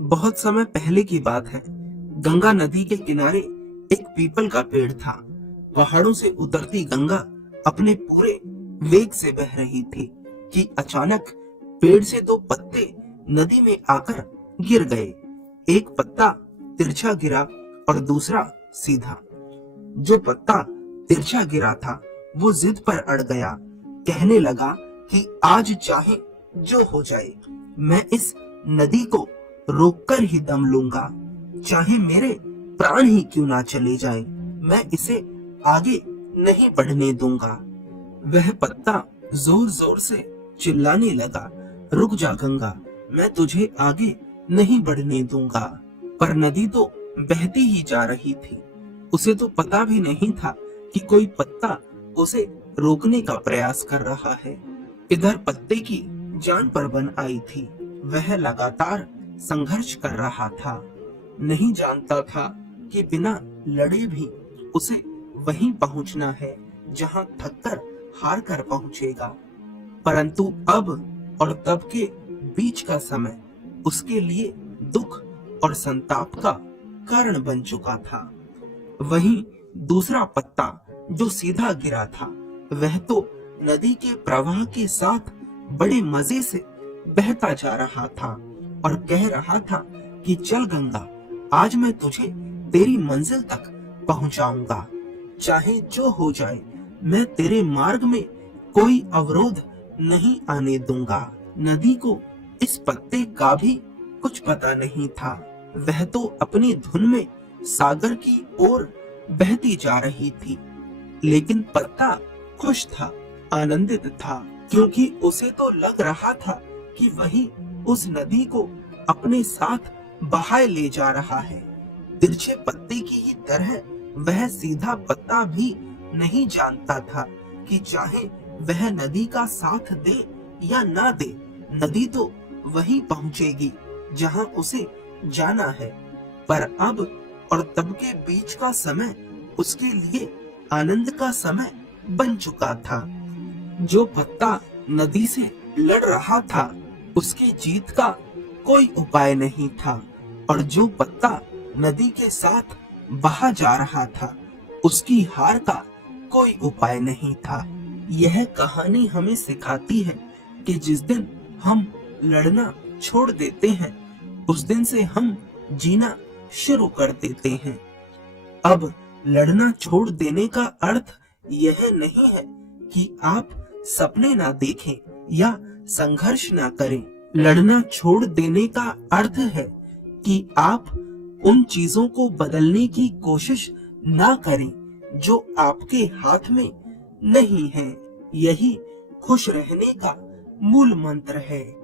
बहुत समय पहले की बात है। गंगा नदी के किनारे एक पीपल का पेड़ था। पहाड़ों से उतरती गंगा अपने पूरे वेग से बह रही थी कि अचानक पेड़ से दो पत्ते नदी में आकर गिर गए। एक पत्ता तिरछा गिरा और दूसरा सीधा। जो पत्ता तिरछा गिरा था वो जिद पर अड़ गया। कहने लगा कि आज चाहे जो हो जाए, मैं इस नदी को रोककर ही दम लूंगा। चाहे मेरे प्राण ही क्यों ना चले जाए, मैं इसे आगे नहीं बढ़ने दूंगा। वह पत्ता जोर जोर से चिल्लाने लगा, रुक जा गंगा, मैं तुझे आगे नहीं बढ़ने दूंगा। पर नदी तो बहती ही जा रही थी। उसे तो पता भी नहीं था कि कोई पत्ता उसे रोकने का प्रयास कर रहा है। इधर पत्ते की जान पर बन आई थी। वह लगातार संघर्ष कर रहा था। नहीं जानता था कि बिना लड़े भी उसे वहीं पहुंचना है जहां थककर हार कर पहुंचेगा। परंतु अब और तब के बीच का समय उसके लिए दुख और संताप का कारण बन चुका था। वहीं दूसरा पत्ता जो सीधा गिरा था, वह तो नदी के प्रवाह के साथ बड़े मजे से बहता जा रहा था और कह रहा था कि चल गंगा, आज मैं तुझे तेरी मंजिल तक पहुंचाऊंगा। चाहे जो हो जाए, मैं तेरे मार्ग में कोई अवरोध नहीं आने दूंगा। नदी को इस पत्ते का भी कुछ पता नहीं था। वह तो अपनी धुन में सागर की ओर बहती जा रही थी। लेकिन पत्ता खुश था, आनंदित था, क्योंकि उसे तो लग रहा था कि वही उस नदी को अपने साथ बहाए ले जा रहा है। तिरछे पत्ते की ही तरह वह सीधा पत्ता भी नहीं जानता था कि चाहे वह नदी का साथ दे या ना दे, नदी तो वहीं पहुंचेगी जहां उसे जाना है। पर अब और तब के बीच का समय उसके लिए आनंद का समय बन चुका था। जो पत्ता नदी से लड़ रहा था, उसकी जीत का कोई उपाय नहीं था, और जो पत्ता नदी के साथ बहा जा रहा था, उसकी हार का कोई उपाय नहीं था। यह कहानी हमें सिखाती है कि जिस दिन हम लड़ना छोड़ देते हैं, उस दिन से हम जीना शुरू कर देते हैं। अब लड़ना छोड़ देने का अर्थ यह नहीं है कि आप सपने ना देखें या संघर्ष ना करें। लड़ना छोड़ देने का अर्थ है कि आप उन चीजों को बदलने की कोशिश ना करें जो आपके हाथ में नहीं है। यही खुश रहने का मूल मंत्र है।